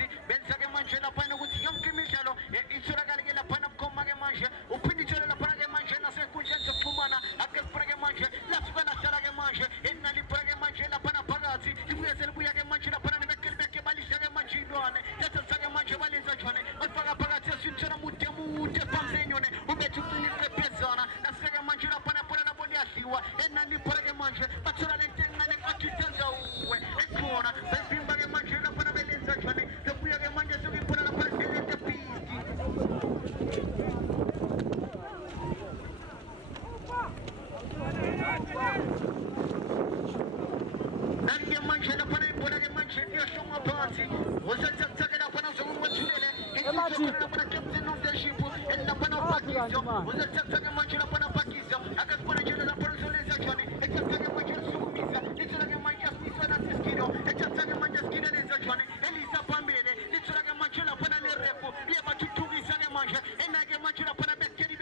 phansi benza-ke manje laphana ukuthi yonke imidlalo itholakale-ke laphana bukhoma-ke manje uphinde ithole laphana-ke manje nasenkundleni zokuxhumana ake sifuna-ke manje lasuka lahlala-ke manje enalibhora-ke manje laphana phakathi libuye selibuya-ke manje laphana nebeke balisha-ke manje intwane lethatha-ke manje balenza njani balifaka phakathi esintshona mude phamsenyone ubethe uqinile phezana nasike manje laphana bhola labo liyadliwa enalibhora-ke manje bathola lento encane kathi itenza uwe ekhona bevimba-ke manje laphana belenza njani sebuya-ke manje sokuyibhola laphana elente pisti nani-ke manje laphana ibhola-ke manje iyohlongwa phansi uzethakuthake laphana zokumwethulele laphana captain of the ship laphana upakiso uzethakuthake manje laphana pakiso akasibona njalo laphana uzolenza njani ethakuthake manje lisukumisa litholake manje asiniswa nasiskido ethakuthake manje skido lenza njani elisa phambili litholake manje laphana lerefu liyabathuthukisa-ke manje enake manje laphana bekeli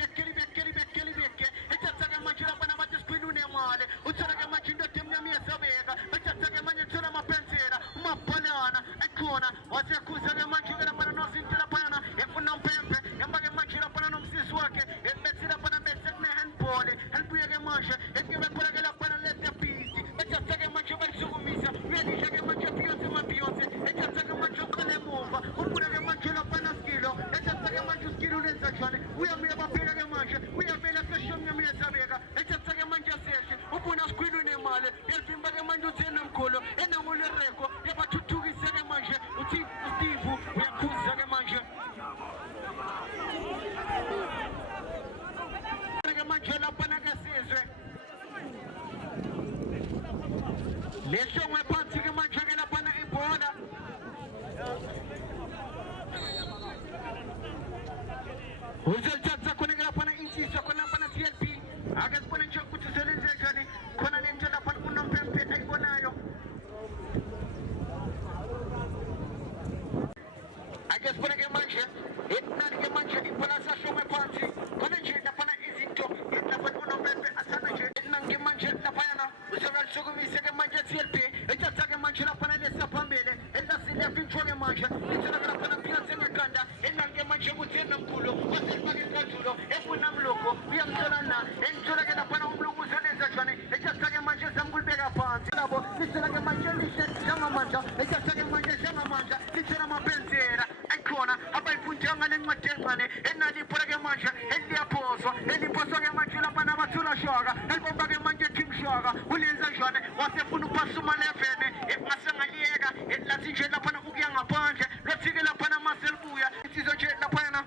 ethakuthake manje laphana bathi sikhwini unemali utholake manje indoda emnyama iyesabeka ethakuthake manje thola amapensela umabhanana ekhona wasekhuza-ke manje-ke laphana nozinto laphana efuna mpempe emba-ke manje laphana nomsisi wakhe ebethi laphana bese kune-handball elibuye-ke manje ekebebhola-ke laphana letebhizi ethakuthake manje balisukumisa uyalidla-ke manje beyonce ethakuthake manje uqale emuva umbuna-ke manje laphana skilo ethakuthake manje uskilo ulenza njani uyamuye baphila-ke manje uyavela seshomnyama iyesabeka ethakuthake manje asehle ubuna sikhwini unemali yalivimba-ke manje uthi enomkhulu enamulereko yabathuthukisa-ke manje uthi Steve uyakhuza-ke manje manje laphana-ke sizwe lehlongwe phansi-ke manje-ke laphana ibhola uzolithatha khona-ke laphana insizwa khona laphana TLP ake sibone nje ukuthi uzolenze njani khona lento laphana unompempe ayibonayo ake sibone-ke manje nani-ke manje ibhola sahlongwe phansi khona nje laphana izinto laphana unompempe athanda nje nange manje laphayana uzokalisukumise-ke manje TLP ethatha-ke manje laphana lesaphambili elasiliyafintsho-ke manje litholake laphana phansi engekanda enange manje ukuthi enomkhulu waselifake enkathulo efuna mlungu uyamthola na enthola-ke laphana umlungu uzolenza njani ethatha-ke manje zamkulibeka phansi labo lithola-ke manje lihle njengamandla ethatha-ke manje njengamandla lithola amapensela ayikhona abayifunjanga lencwadi encane enalibhola-ke manje eliyaphoswa eliphoswa-ke manje laphana abathula shaka elibomba-ke manje king shaka ulenza njani wasefuna uphasuma 11 ngasengaliyeka lathi nje laphana ukuya ngaphandle lothi-ke laphana maselibuya insizwa nje laphana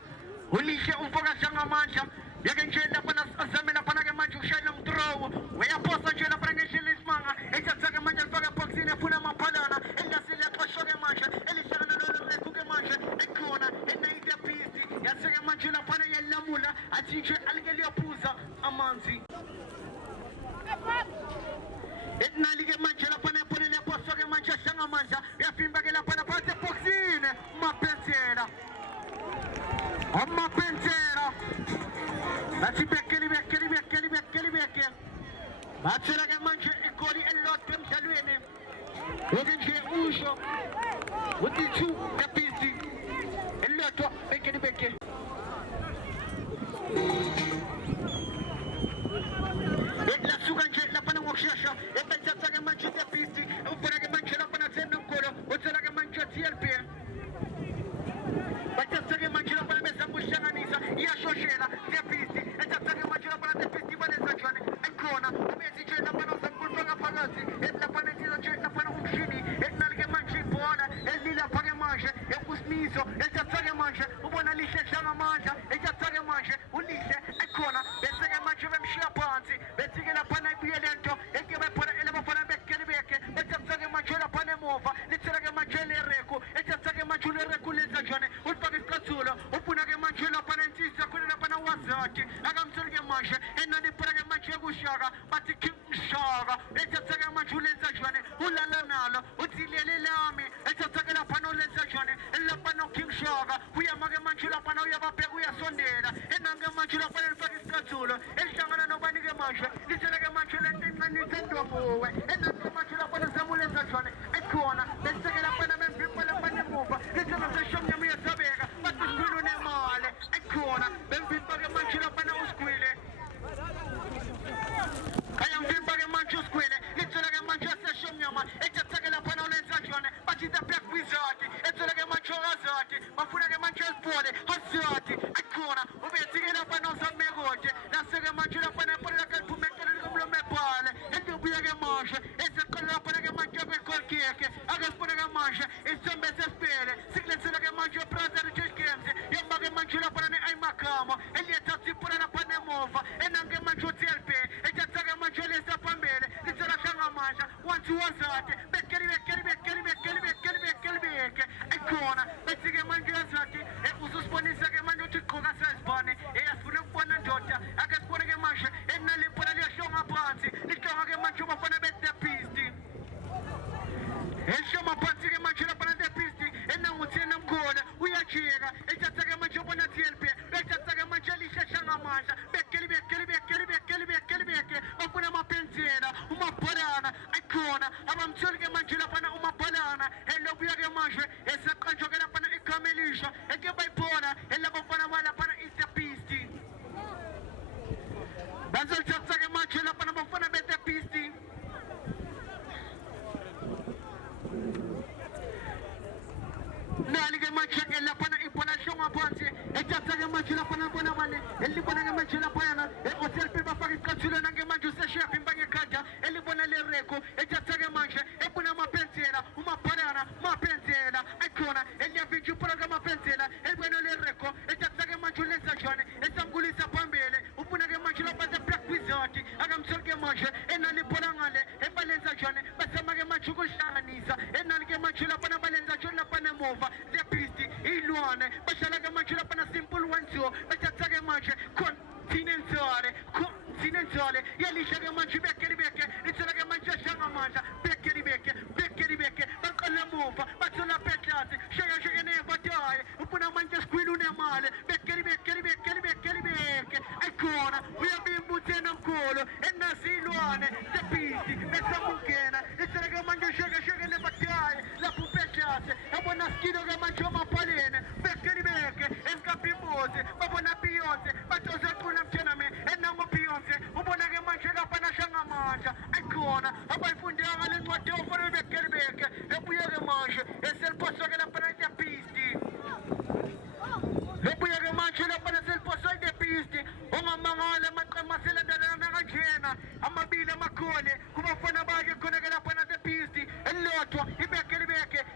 ulihle umfokazi angamandla yeke nje laphana azame laphana-ke manje ushayela umthrow uyaphosa nje laphana ngendlela isimanga ethatha-ke manje lifake ebhokisini efuna amaphalana elaseliyaxoshwa-ke manje elihlangana nolorekhu-ke manje ekhona enayitebhizi yase-ke manje laphana yalamula athi nje alike liyophuza amanzi nali-ke manje laphana ebhola liyaphoswa-ke manje ahlangamandla uyavimba-ke laphana phantsi ebhokisini umapensela bathi bekeli bathola-ke manje igoli elilodwa emdlalweni yeke nje usho uthi 2 ebhizi elilodwa bekeli lasuka nje laphana ngokushesha ebethatha-ke manje ebhizi ubona-ke manje laphana senomkhulu uthola-ke manje TLP bathatha-ke manje laphana bezama ukuhlanganisa iyashoshela lebhizi ethatha-ke manje laphana lebhizi balenza njani ekhona ubezi nje laphana uzamkulifaka phakathi laphana entiza nje laphana umshini elinali-ke manje ibhola elilapha-ke manje ekusiniso ethatha-ke manje ubona lihle dlangamandla ethatha-ke manje ulihle ekhona bese-ke manje bemshiya phansi bethi-ke laphana ibuye lento ekebebhola elabafana bekelibeke bethatha-ke manje laphana emuva lithola-ke manje lereku ethatha-ke manje ulereku lenza njani ulifaka isikathulo ufuna-ke manje laphana insizwa khona laphana wazati akamtholi-ke manje enalibhola-ke manje ekushaka bathi king shaka ethatha-ke manje ulenza njani ulala nalo uthi leli lami ethatha-ke laphana ulenza njani laphana king shaka uyama-ke manje laphana uyababheka uyasondela enange manje laphana lifaka isikathulo elihlangana nobani-ke manje lithola-ke manje lento encane sendomuwe enange manje laphana zamulenza njani ekhona bese-ke laphana bemvimba laphana emuva lithola Hazati, Etulake Mancho Hazati, Mafunake Mancho's body, Hazati, Akona, Ubeti up and on some megoje, Nasaka Mancho up and I put a to make a mepal, and to be a marsh, it's a color up and a mancho called Kirk, I just put a marsh, it's some better spirit, Sickness like a mancho brother just games, young Maga Mancho up and I Macamo, and yet you put up on them over, and I'm getting Mancho Telpe, and just like a Mancho list up on bed, it's a Shanga once you was that, Akona, but you get Manjazati, and also spawning Sagaman to Cogasas Bonnie, and full of one and daughter, I guess putting a masha, and Nelly put a Shoma Pansi, the Shoma Manchu upon a bed the pisti. And Shoma Pansi Manchu upon the pisti, and now what's in them corner, we are cheering, and just like a Manchu on a TLP, and just like a Manchalisha Shangamasha, Bekeli, upon a Pensera, Uma Parana, Akona, I'm telling a Manchu upon Uma Parana, and Lobia Masha, and some country upon a Camelisha, and get by Pona, and Labopana upon is the pisti. Bazal Saga Manchu upon a Mofana better pisti. Naliga Mancha and Lapana Ipona Shoma Ponzi, and just like a Manchula Panamani, and Lipana Manchula Pana, and Hotel Paper Consul and Manchu Chef in Bangakata, and Lipana Lereco, and just like a Mancha, and Punama Pensera, Uma Parana, Ma Pensera, Icona, and Yavichu Programa Pensera, and Bueno Lereco, and just like a Manchula Sachon, and some Gulisa Pambele, Upunaga Manchula Pata Black Wizard, and I'm Solga Mancha, and Aliporangale, and Valenza John, but some Machuku Shanisa, and Nalga Manchula Panabalenza John Panamova. The Pisti, Iluane, Bashalaga Manchula Pana simple one so, but Saga Mancha, Continentale, Yalisha Manchu Becker, it's like a Mancha Shangamanta, Becker, Bacala Mova, Batula Petras, Shagane Batai, Upuna Mancha Squilunamale, Becker, Icona, we have been Butenam Colo, and Nasiluane, the Pisti, Mesamukena, it's like a Mancha Sugar Batai, La Pupetras, and when a skido Manchoma Palene, Becker, and Capimose, Babona Pionce, but those are Kunam Chename, and Nama Pionce, Ubonaga Manchana Panashanga Manja, Icona, Abafunda, and what do for a Becker, and we are the Marsh, and Sel Postagana Panata Pisti. We are the Manchana Panasel Postag the Pisti, Omamala Masela Dana, Amabila Macone, Kumafanabaga Konagana Panata Pisti, and Lotto, Ibecker,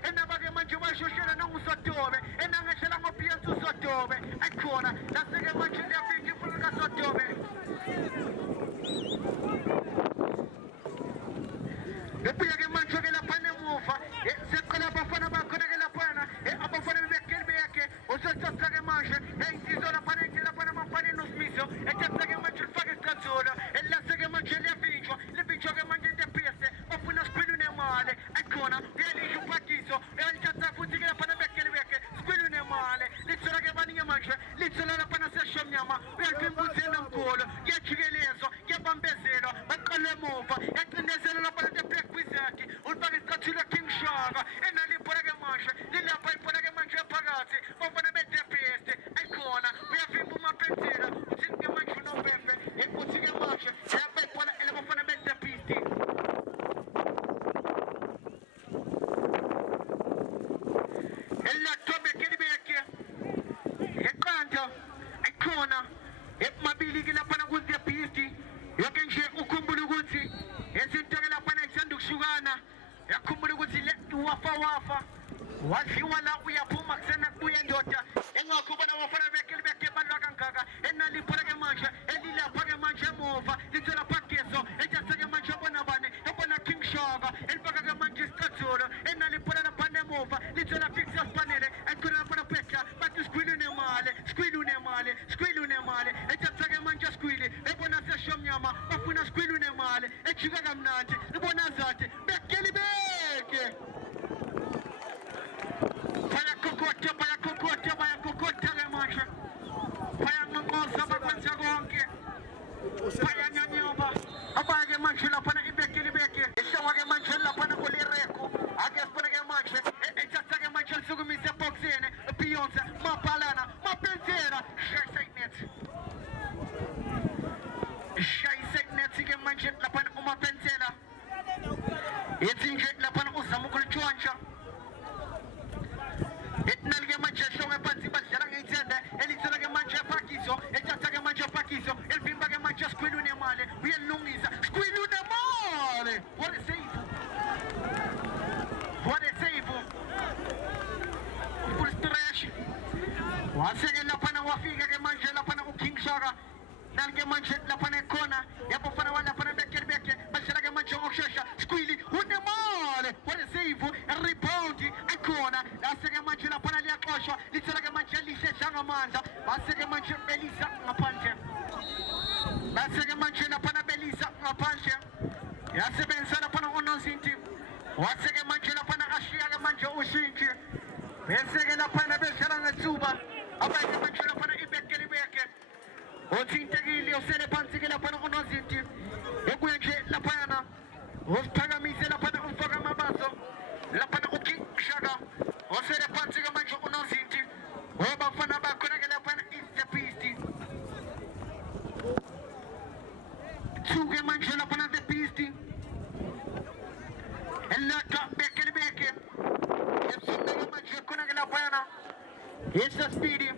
and Nabaga Manchumasho and Usatome, and Nangashalama Pianto Sotome, Icona, that's the Manchana beautiful Sotome. If we are a Mancho de la Panamufa, it's a Colabafana Conagala Pana, and Abafana Becker, or just a Sagamasha, and she's on a Panagala Panama Pananos Miso, and just like a Mancho Fagas Cazola, and La Sagamancha Levicho, Levicho Manja de Piese, Opuna Spilunemale, Icona, Yelly Patiso, and just a Futica Panabecker, Spilunemale, Little Gavania Mancha, Little Panasation Yama, welcome to Zenam Colo, Yachigeleso, Yabambezero, Bacalemova, and the Nezella Panata Wizaki, Ulpagiscatula King Shaga, and Ali Poragamasha, Lilla Poragamasha Pagazzi, Opanabete Peste, Icona, we have been Puma Pentera, Utinga Machuno Pepe, and Putinga Masha, and Pepona Elefanabete Pisti. And La Tobe Kedibeke, Ekanta, Icona, Ekmabili Panaguzia Pisti, you can share Ukumbuluguzi, and Sintagala Panexandu Shugana, Yakumbuluguzi let to Wafa. What you want out, we are Pumax and Kuyandota, and Wakubana Wafana Bekelbeke Banakaga, and Nali Paragamasha, and Lila Paragamasha Mova, Little Pakeso, and Jasagamasha Bonabane, upon a King Shaga, and Pagamanchis Tatsura, and Nali Paramova, Little Pixas Panere, and Kurapana Pecha, but to Squilunemale, and Jasagamancha Squilly, and Bonasa Shomyama, Opuna Squilunemale, and Chigagamnati, the Bonazati, Bekelbeke. waseke lapana wafika ke manje lapana uKing Shaka nalike manje lapana kona yapofana wala lapana beke bashala ke manje ngokushesha squealy unemale what a save a rebound ikona laseke manje lapana liyaxoshwa lithola ke manje lishesha ngamandla baseke manje belisa ngaphandle baseke manje lapana belisa ngaphandle yasebenza lapana uNozinti waseke manje lapana ashiya ke manje ushintshe bese lapana beshala ngethuba abanye manje lapana ibeke othintekile usele phansi ke lapana uNozinti ekuye nje lapana usiphakamise lapana umfaka amabazo lapana uKing Shaka usele phansi ke manje uNozinti obafana bakhona ke lapana is the beast tuke manje lapana the beast elaka beke esindeke manje khona ke lapana it's the speedy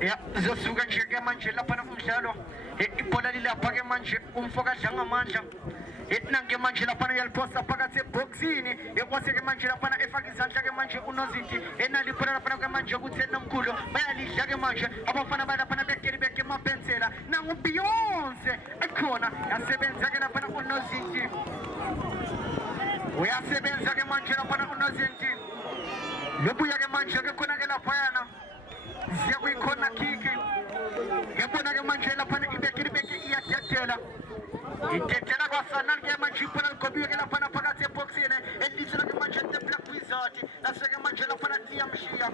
ya zosuka nje ke manje lapha umdlalo ibhola lilapha ke manje umfoka dla ngamandla nange manje lapha uyaliposta phakathi eboxini ekwase ke manje lapha efaka izandla ke manje uNozinti enaliphola lapha ke manje kuthi nomkhulu bayalidla ke manje abafana balapha beke emapensela nangu Beyonce ekhona yasebenza ke lapha uNozinti uyasebenza ke manje lapha uNozinti lobuya ke manje ke khona ke lapha yana ziyakuyikhona kiki yabona ke manje lapha ibeke iyadedela idedela kwasana ke manje iphona ligobiwe ke lapha phakathi eboxini elithela ke manje the Black Wizard laseke manje lapha liyamshiya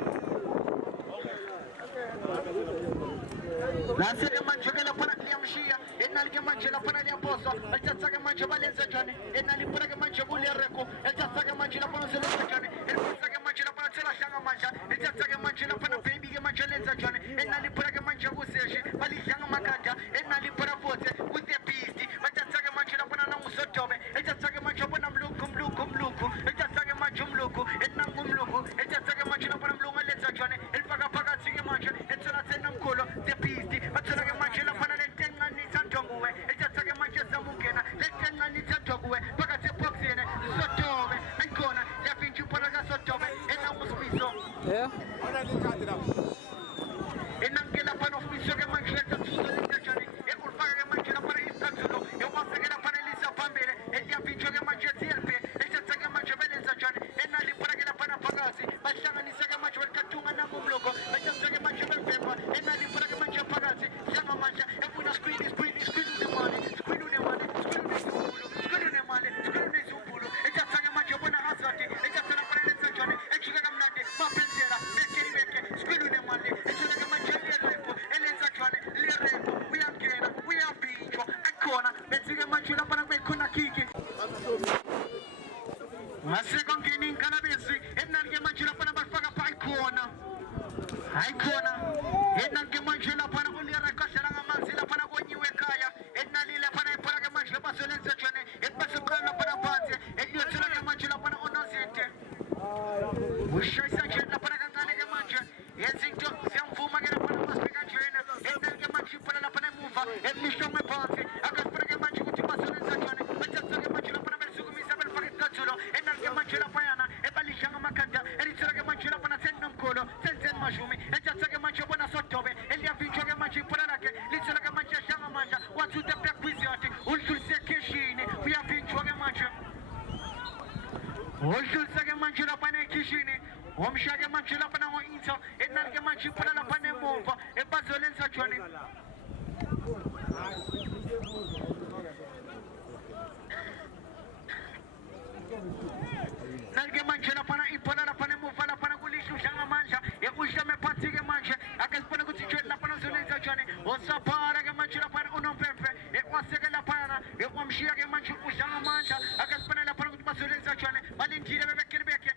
laseke manje ke lapha liyamshiya enalike manje lapha liyaposa elithatha ke manje balenza njani enaliphona ke manje kulereko elithatha ke manje lapha usebenza njani elithatha ke manje lapha thela hlanga manje elithatha ke manje lapha baby ke manje lenza njani enaliphona ke manje kuseshi balidlanga makanda enaliphona futhi with the beast bathatha ke manje lapha nangusodobe elithatha ke manje bona mluku elithatha ke manje umluku enangumluku elithatha ke manje lapha mlungu lenza njani elifaka phakathi ke manje ethela thena mkhulu the beast bathola ke manje lapha lentencane ithandonguwe elithatha ke manje zamungena lentencane ithandonguwe phakathi eboxini sodobe ayikona yafinja ibhola kasodobe enangusibiso enangela phana usibiso ke manje lethathuzo lenjani ekulifaka ke manje lapha isithathulo yokwaseke lapha elisa phambili eliyafinjwa ke manje TLP elithatha ke manje belenza njani enaliphola ke lapha phakathi bahlanganisa ke manje belikatunga nangumloko bathatha ke manje belivemba enaliphola ke manje phakathi hlanga manje efuna screen unezumbulu ethatha ke manje bona azati ethatha lapha lenza njani ejika kamnandi mapensela beke screen unemali ethatha ke manje lirepo elenza njani lirepo uyangena uyabhinjwa akhona bethike manje lapha bekhona kiki maseko ngeni inkanabezi enalike manje lapha bafaka pha aykhona enalike manje lapha ulireko dlala ngamanzi lapha konyiwe ekhaya enalile lapha iphola ke manje lapha solenza njani ebasuqala lapha phansi eliyothola ke manje lapha uNozinti ushayisa nje lapha kancane ke manje yenza into siyamvuma ke lapha masibeka njena enalike manje iphola lapha emuva emishongo phansi akasibeka ke manje ukuthi basolenza njani bethatha ke manje lapha belisukumisa belifaka isicathulo enalike manje lapha yana ebalidlanga amakhanda elithola ke manje lapha natheni nomkhulu senzeni mashumi ethatha ke manje bona sodobe eliyavinjwa ke manje iphola lakhe lithola ke manje hlanga manje wathi the Black Wizard udlulise ekhishini uyavinjwa ke manje udlulise ke manje lapha ekhishini wamshiya ke manje lapha ngo-Inter enalike manje iphola lapha emuva ebazolenza njani nalike manje lapha iphola lapha emuva lapha kulihlu ngamandla yekuhlame phansi ke manje akasibona ukuthi nje lapha uzolenza njani osaphala ke manje lapha uNompempe ekwaseke lapha ekwamshiya ke manje udla ngamandla akasibona lapha ukuthi bazolenza njani balindile bebeke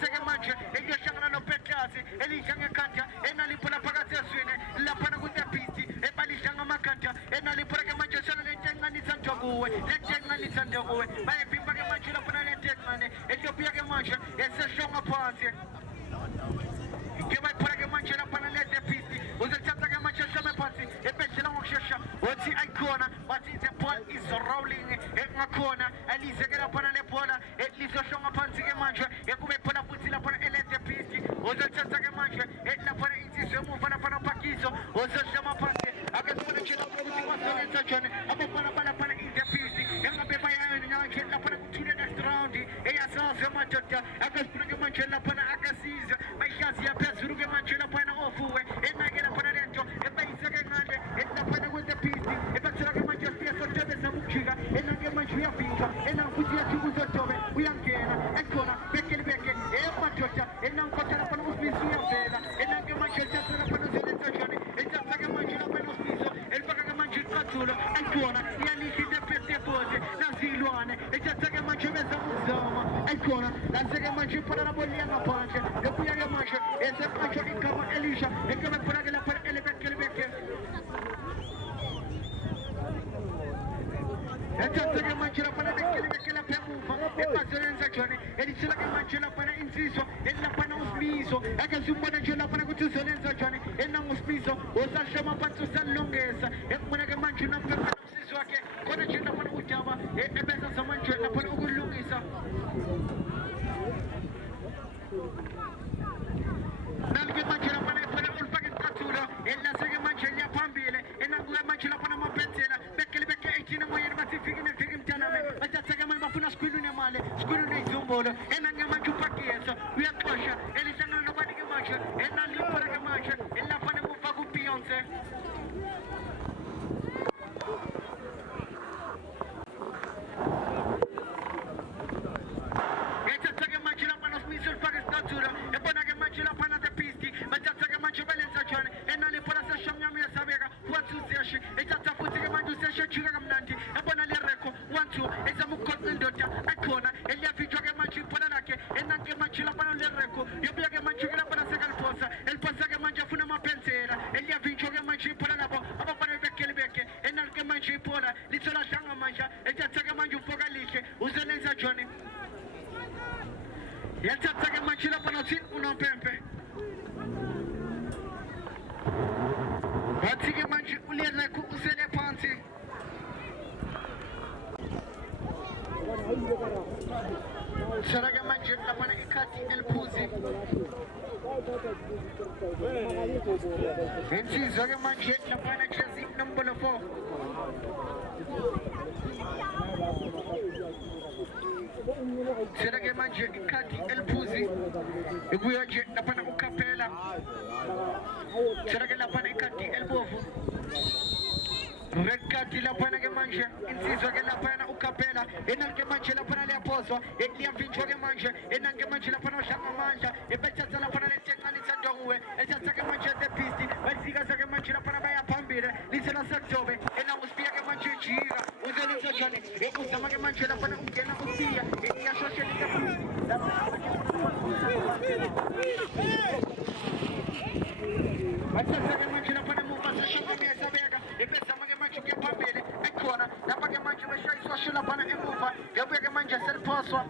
sege manje eliyashangana nopetlazi eliyishanga kanta enaliphola phakathi eswini laphana kutepisti ebalishanga makanta enaliphola ke manje sona letenganisa ntokuwe letenganisa ntokuwe bayevimba ke manje laphana letengane etopia ke manje eseshonga phansi ke bayiphola ke manje laphana letepisti uzothatha ke manje shome phansi ebedlela ngokushesha wathi ayikhona wathi the ball is rolling engakhona alizeke laphana lebhola lizoshonga phansi ke manje ekube phona futhi laphana eletepisti uzothatha ke manje laphana insizwe emuva laphana phakiso uzoshoma phansi akasibona nje lapho ukuthi kwasebenza njani abafana balaphana intepisti engabe bayayona nje laphana kuthule next round eyasaze madoda akasibona ke manje laphana akasiza bayihlazi yaphezulu ke manje laphana ofuwe enake laphana lento ebayiseke ngale laphana kwetepisti ebathela ke manje siyasotobeza ukujika enake manje uyavinjwa enakuthi yathuka uzodobe uyangena ekhona bekelibeke emadoda enankotha laphana usibisi uyavela enake manje siyasela laphana uzolenza njani ethathake manje laphana usibizo elifaka ke manje iqathulo ekhona iyalihle intepesi yebhozi nazilwane ethathake manje beza ukuzama ekhona laseke manje iphana labo liya ngaphandle ebuya ke manje eseqatshwa igama elisha ekebe phana ke laphana elebekelibeke ethathake manje laphana bekelibeke lapha emuva ebazolenza njani elithela ke manje laphana insizwa elilaphana usibizo akazimbona nje laphana ukuthi uzolenza njani enangusibizo usashoma phansi usalilungisa ekubona ke manje unampepha umsizi wakhe khona nje laphana udaba ebeza zamanje laphana ukulungisa nalike manje laphana ephana ulifake isicathulo elaseke manje liyaphambili enanguke manje laphana amapensela bekelibeke 18 emoyeni bathi viki mntanami bathatheke manje bafuna sikhwile nemali sikhwile neyizumbolo enange manje upakiyesa uyaxosha elihlangana nobani ke manje enaliphona ke manje elilaphana emuva kuBeyonce ethatheke manje laphana uSmith ulifake isicathulo ebona ke manje laphana tepisti bathatheke manje belenza njani enaliphona seshomnyama uyasabeka 1-2 zeshi ethatha futhi ke manje useshejika kamnandi ebona lereko 1-2 ezama ukugoqa indoda akhona eliyavinjwa ke manje iphona lakhe enanke manje laphana lereko yobuya ke manje ke laphana sekaliphosa eliphosa ke manje afuna amapensela eliyavinjwa ke manje iphona labo abafana bekelibeke enanke manje iphona lithola hlanga manje ethatha ke manje ufoka lihle uzolenza njani yathatha ke manje laphana uthi unompempe wathi ke manje ulereko usele phansi sara ke manje laphana ikhadi eliphuzi insizwa ke manje laphana jersey number 4 sara ke manje ikhadi eliphuzi ibuya nje laphana ukapela sara ke laphana ikhadi elibovu red card laphana ke manje insizwa ke laphana ukapela enanke manje laphana liyaphozwa liyavinjwa ke manje enanke manje laphana uhlanga amandla ebethatha laphana lentenqanisa ntonguwe ethatha ke manje tepisti bazikaza ke manje laphana bayaphambili lithela sekuzobe enangusibiya ke manje ijika uzelenza njani uzama ke manje laphana ungena usiya iyashoshela itepisti bathatha ke manje laphana emuva seshonga miyesabeka ebezama ke manje kuya phambili ekhona lapha ke manje beshayiswa sho laphana emuva yabuya ke manje seliphoswa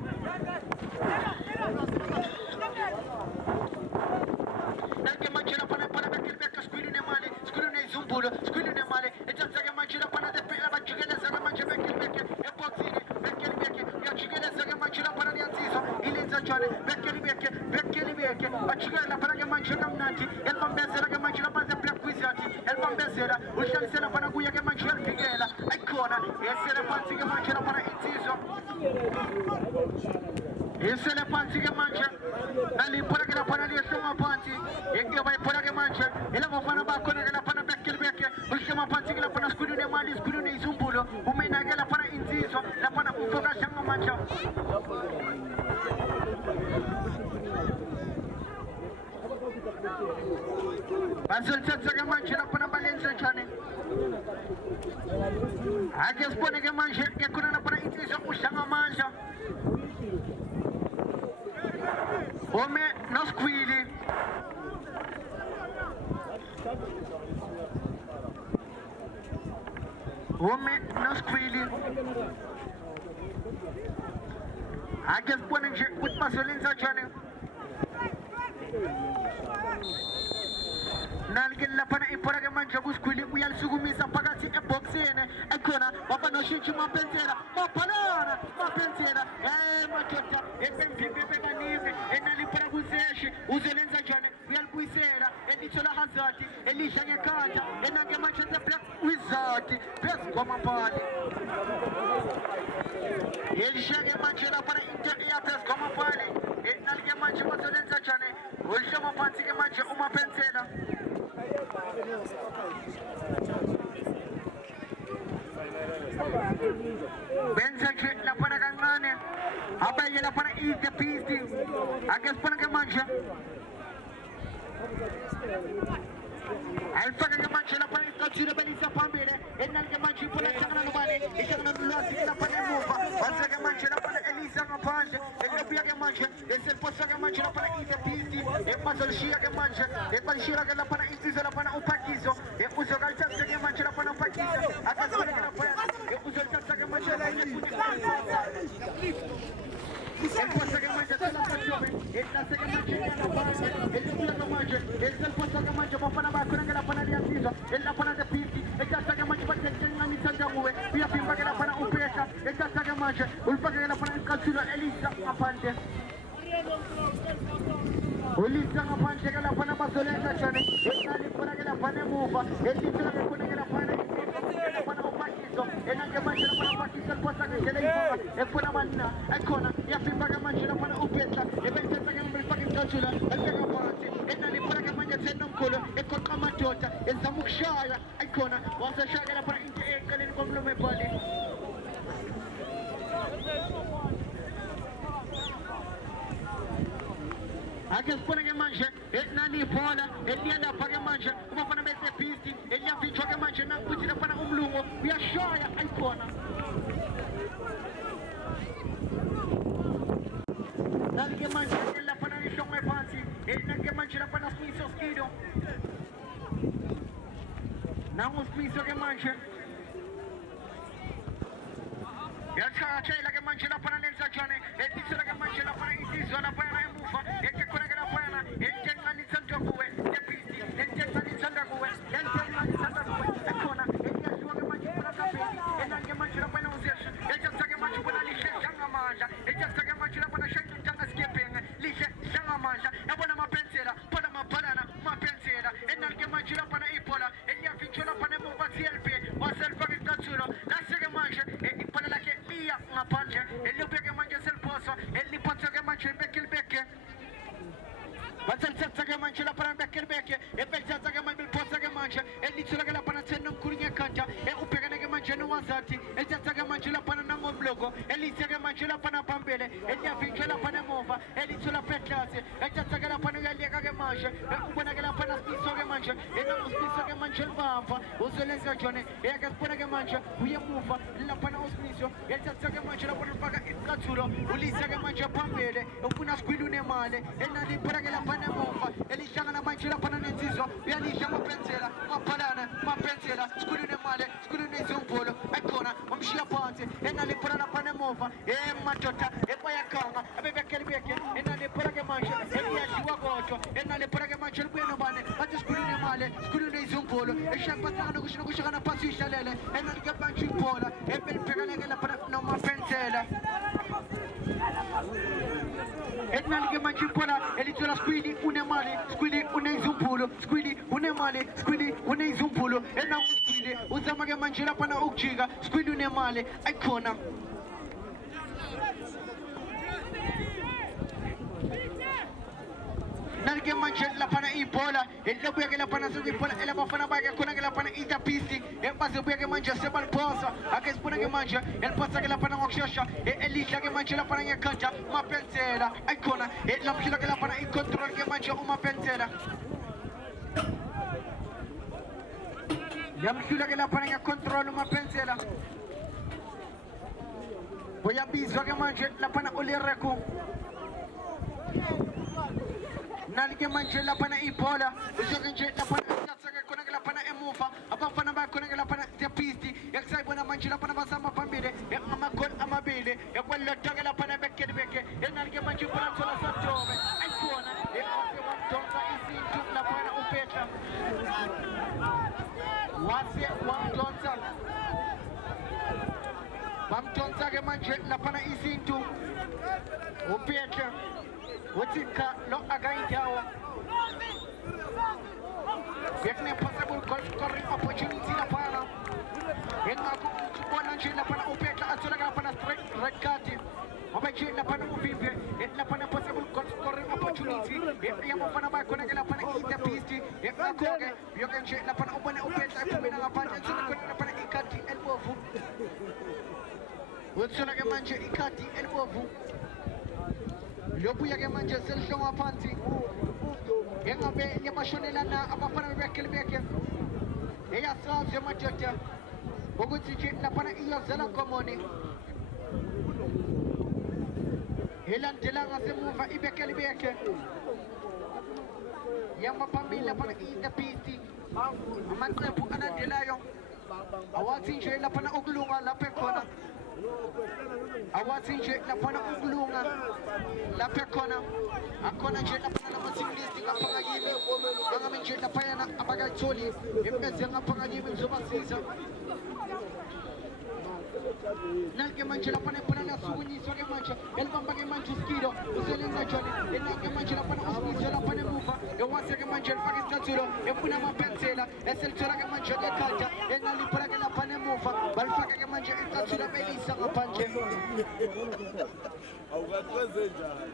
nake manje laphana phana bekelibeka sikhwili nemali sikhwili neyizumbulu sikhwili nemali ethatha ke manje laphana tepela bajikeleza ke manje bekelibeke eboxini bekelibeke uyajikeleza ke manje laphana liyansizwa ilenza njani bekelibeke bajikela laphana ke manje kamnandi elibambezela ke manje laphana ze-black wizard elibambezela uhlalisela laphana kuya ke manje uyalivikela ayikhona yesele phansi ke manje laphana insizwa yesele phansi ke manje naliphona ke laphana liyehluma phansi bayiphona ke manje elabafana bakhona ke laphana bekelibeke uhluma phansi ke laphana sikhulune nemali sikhulune izumbulo umena ke laphana insizwa laphana ufoka hlanga manje bazolithatha ke manje laphana balenze njani ake sibone ke manje ke khona laphana insizwa uhlanga amandla Wome no squealy. Wome no squealy. I just want to put my soul in such a Nalgin lapana iporaga mancha busquili we al sugumisa pagati e boxene e kona papa no shinchi ma pensiera ma panana ma pensiera ma chota e ben pipe manive e nali paraguseshi uzelenza jone we al guisera e dicola hazati e li shanya kanta e nange mancha the black wizard best come party e li shanya mancha la para inter e best come party e nalge mancha uzelenza jone ulshama panzi che mancha uma pensiera Benza che la pana cangane, abbaia la pana eat the pisti, anche spana che mangia. Alfa che mangia la pana calciare bellissima pambere, e non che mangi pure la cangana umane, e che non la la pana muova, alza che mangia la pana Elisa non pangia, e la pia che mangia, e se possa che mangia la pana eat the pisti, e passa il scia che mangia, e poi scia che la pana eat la pana un pacchiso, e uso calciare che mangia la pana un pacchiso, a casa che la pana, e uso il salsa che mangia lei, e possa che mangia la passione, e la se che mangia la pana, e il culo che mangia, e il possa che mangia ma pana bacco che la pana di assiso, e la pana de pisti, e cazza che mangia perché c'è una mizza da muove, via prima che la pana un pesca, e cazza che mangia, ulpa che la pana in calciura, Elisa a pante. Ulizza a pante che la pana basoletta c'è, e la lipona che la pana muova, e il titolo che pone che la pana un pacchito, e anche mangia la pana pacchito, il possa che lei fa, e poi la manna, ecco, e prima che mangia la pana un pezza, e per senza che non mi fa che calciura, e che la parte, e la lipona che mangia se non culo, e con la maggiota, e zamuk shaya, ecco, wasa shaya la pana e che le con me pali. Anche spone che mangia, e nani fola, e lì alla fa che mangia, come fanno a mettere pisti, e gli afficcio che mangia, non puoi fare un lungo, via scioia, ancora. Nani che mangia, e la panna di sciome fanzi, e nani che mangia la panna smiso schido. Non un smiso che mangia. E al caracella che mangia la panna nel zagione, e il tizio che mangia la panna in tiso, la panna in buffa, e che quella che la panna, e il tenna di Santa Cue, e pisti, e il tenna di Santa Cue, e il tenna di Santa Cue, e cona, e il suo che mangia la capelli, e anche mangia la panna usesce, e il già che mangia quella lisce, gianga mangia, e il già che mangia la panna scendo, gianga schiapping, lisce, gianga mangia, e buona ma pensiera, buona ma banana, ma pensiera, e anche mangia la panna ipola, e gli afficcio la panna muova selfie, ma selfie che cazzuro, lascia che mangia, e ipola la che via una pancia, e gli che mangia se il poso, e gli pozzo che mangia il becche, ma se il senza che mangia la panna il becche, e per il senza che mangia il pozo che mangia, e l'inizio che la panna se non curigna canta, e un pegane che mangia non avanzati, e il senza che mangia la panna non blocco, e l'inizio che mangia la panna pambele, e gli affinché la panna muova, e l'inizio la petlase, e il senza che la panna gallega che mangia, e un buona che la panna spisso che mangia, e non lo spisso che mangia il vanfa, uso le stagioni, e che spone che mangia, qui è muffa, la panna lo spisso, e il senza che mangia la panna paga il cazzuro, ulizia che mangia pambele, e una squillune male, e la libera che la panna muova, e li chiamano a mangiare la panna nel ziso, e li chiamano pensiera, ma panana, ma pensiera, squillune male, squillune su un polo, ecco, ma mi a panzi, e la libera la panna muova, e mangiata, e poi a calma, e bevi che becche, e la libera che mangia, e li esci a goccio, e la libera che mangia il buono male, ma ti squillune male, squillune su un polo, e c'è passano così non c'è una passiscia lele, e non che mangi in pola, e per pegare che la panna non ma pensiera. E non che mangi in pola, e li c'è la squilli, un è male, squilli, un è su un polo, squilli, un è male, squilli, un è su un polo, e non squilli, usiamo che mangi la panna ucciga, squilli un è male, icona. Nalge mangia la pana ipola, e la buia che la pana su ipola, e la bafana baga con che la pana ita pisti, e base buia che mangia se bal posa, a che spuna che mangia, e il posa che la pana moksha, e liscia che mangia la pana in canta, ma pensiera, icona, e la mscila che la pana in controllo che mangia una pensiera. La mscila che la pana in controllo ma pensiera. Poi avviso che mangia la pana olirreco. Enalike manje lapana ibola. Uzoke nje lapana itatsa khona lapana emuva. Abafana bakhona lapana tepisti. Yakusayibona manje lapana basama phambili. Amagol amabili. Yakwelotha lapana bekebeke. Enalike manje ibola thola sathobe. Ayibona. Ekose wamdonsa izinto lapana uPetra. Wase wamdonsa. Bamdonsa ke manje lapana izinto. uPetra. Utika lo againdawo. Getting a possible goal scoring opportunity lapana. Engakubona nje lapana uPetra athola lapana straight red card. Obaje lapana uvive lapana possible goal scoring opportunity. Yamafana bakhona ke lapana ita pisti. Engakho-ke yoke nje lapana ubone uPetra ephumela ngaphandle athola khona lapana ikati elibovu. Uthola ke manje ikati elibovu. Lobuya ke manje selihlongwa phansi. Engabe yamashonelana abafana bekelebeke. Eyasazi madoda. Ukuthi nje lapana iyazela ngomoni. Elandela ngasemuva ibekelebeke. Yama phambili lapana iNPC. Amaqembu alandelayo. Awathi nje lapana ukulunga lapha khona. Awathi nje lapana ukulunga lapha khona. Akhona nje lapana lamasinglisti ngapha ngakimi. Ngami nje lapha abakatholi ebeze ngapha ngakimi ngizobasiza. Nalke manje lapana ipona nasukunyiswa ke manje elibamba ke manje uskido uselenza jone enake manje lapana usizo lapana emuva ewase ke manje elifaka isicathulo efuna amapensela eselithola ke manje ke khanda enaliphola ke lapana emuva balifaka ke manje isicathulo belisa ngaphandle awukaqheze njani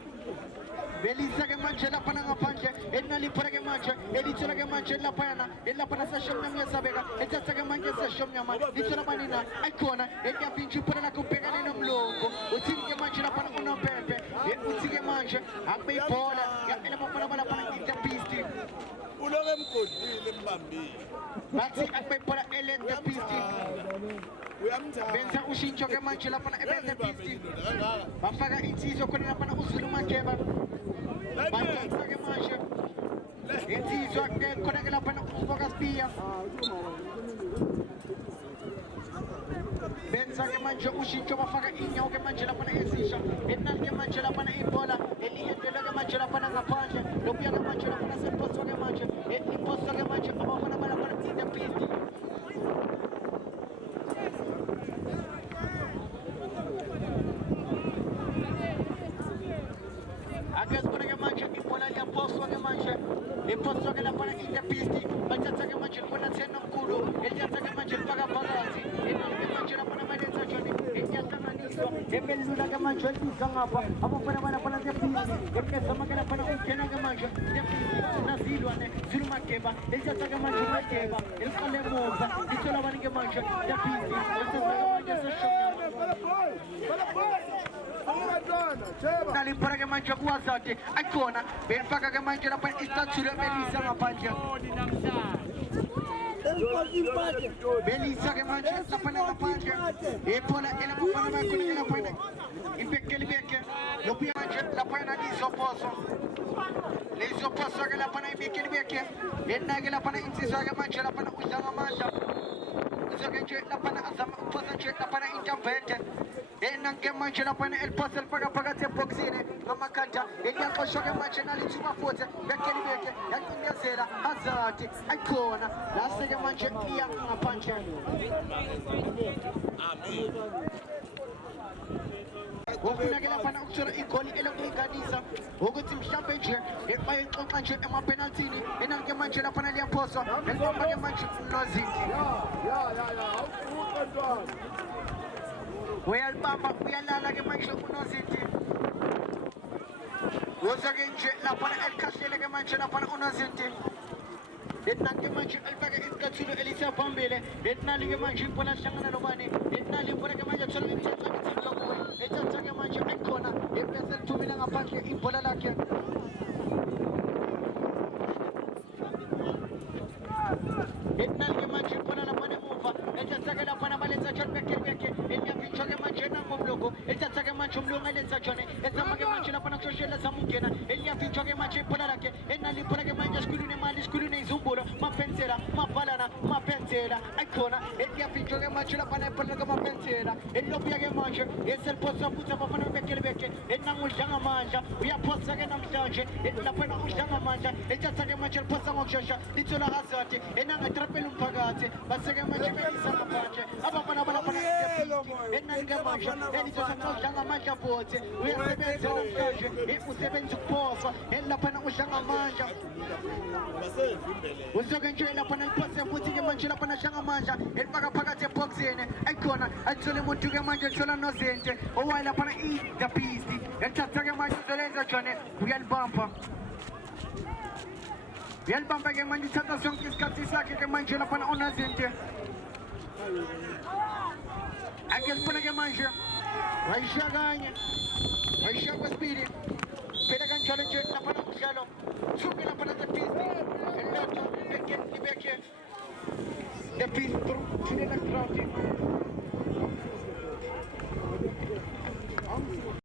belisa ke manje lapana ngaphandle enaliphola ke manje elithola ke manje lapana elapana seshomnya ngiyasabeka ethatha ke manje seshomnya manje lithola banina ayikhona Pinchi put like a big and logo. What's in the mansion upon a pepe? What's in the mansion? I pay for that. The beastie. Ulogam could be the Bambi. That's it. I pay for the beastie. Benza Ushincho mansion upon a better beastie. Bafaga incis or putting up an Usuluma Keba. But mansion. It is what they're connecting up an Usbogaspia. Benza ke manje ushintsho bafaka inyawo ke manje lapha esisha enali ke manje lapha ibola elihendele ke manje lapha ngaphandle lokuya ke manje lapha seposto ke manje iposto ke manje abafana balapha the beast agas pone ke manje ibola ya posto ke manje iposto ke lapha the beast bathatha ke manje bona tsena mkhulu eliyatha ke manje lifaka phakathi enali ke manje lapha Ebelula ke manje ndisa ngapha abafana balapha zephizi ebezama ke lapha ukungena ke manje zephizi nazilwane zilumakeba elithatha ke manje umakeba eliqale emuva lithola abantu ke manje zephizi elithatha ke manje seshona naliphora ke manje kuwazade ayikhona belifaka ke manje lapha istatue belisa ngaphandle Belisa ke manje lapha ngaphandle ephola elabafana bakhona lapha ibekelibeke lokuya manje lapha lizoposo ke lapha ibekelibeke yenake lapha insizwa ke manje lapha udlanga amandla uzoke nje lapha azama ukuphosa nje lapha intervente enake manje lapha eliphosa lifaka phakathi eboxini ngamakhanda eliyaxoshwa ke manje nalithuba futhi bekelibeke yacinyazela azati ayikhona lase ke manje iya ngaphandle amen Wofuna ke lapha ukuthola igoli elokuyiganisa ukuthi mhlambe nje bayixoxa nje emapenaltini enake manje lapha liyaphoswa elibamba ke manje nozinti uyalibamba uyalala ke manje unozinti wozoke nje lapha elikhahlele ke manje lapha unozinti Etnali manje alifaka isicathulo elisaphambili etnali ke manje ibhola hlangana nobani etnali ibhola ke manje thola imithetho lokho ethatha ke manje ayikhona ebese lithumela ngaphandle ibhola lakhe etnali ke manje ibhola lapha emuva ethatha ke lapha balenza John Bekebeke enyaphintsha ke manje namomloko ethatha ke manje umlungu elenza John ezama ke manje lapha nakushoshela zamungena enyaphintsha ke manje lipona lake enalipona ke manje sikhulune manje sikhulune izumbulo mapensela mabalana mapensela ayikhona eliyavinjwa ke manje lapha nayiphona ke mapensela elilobuya ke manje eseliphosa futhi abafana bebekele beke enangudla ngamandla uyaphosa ke namhlanje lapha nangudla ngamandla ethatha ke manje liphosa ngokushesha lithola hazard enangatrapela umphakathi baseke manje belisa ngaphandle abafana abalapha enalike manje elithatha ngudla ngamandla futhi uyasebenza namhlanje usebenza ukuphosa lapha nangudla ngamandla uzoke nje lapha naliphose futhi ke manje lapha nashanga amandla elifaka phakathi eboxini ayikhona alithole umuntu ke manje lithola nozente owayi lapha the beast elithatha ke manje uzolenza jone uyalibamba ke manje ithatha sonke isikhathi sakhe ke manje lapha onazente ake lifuna ke manje wayisha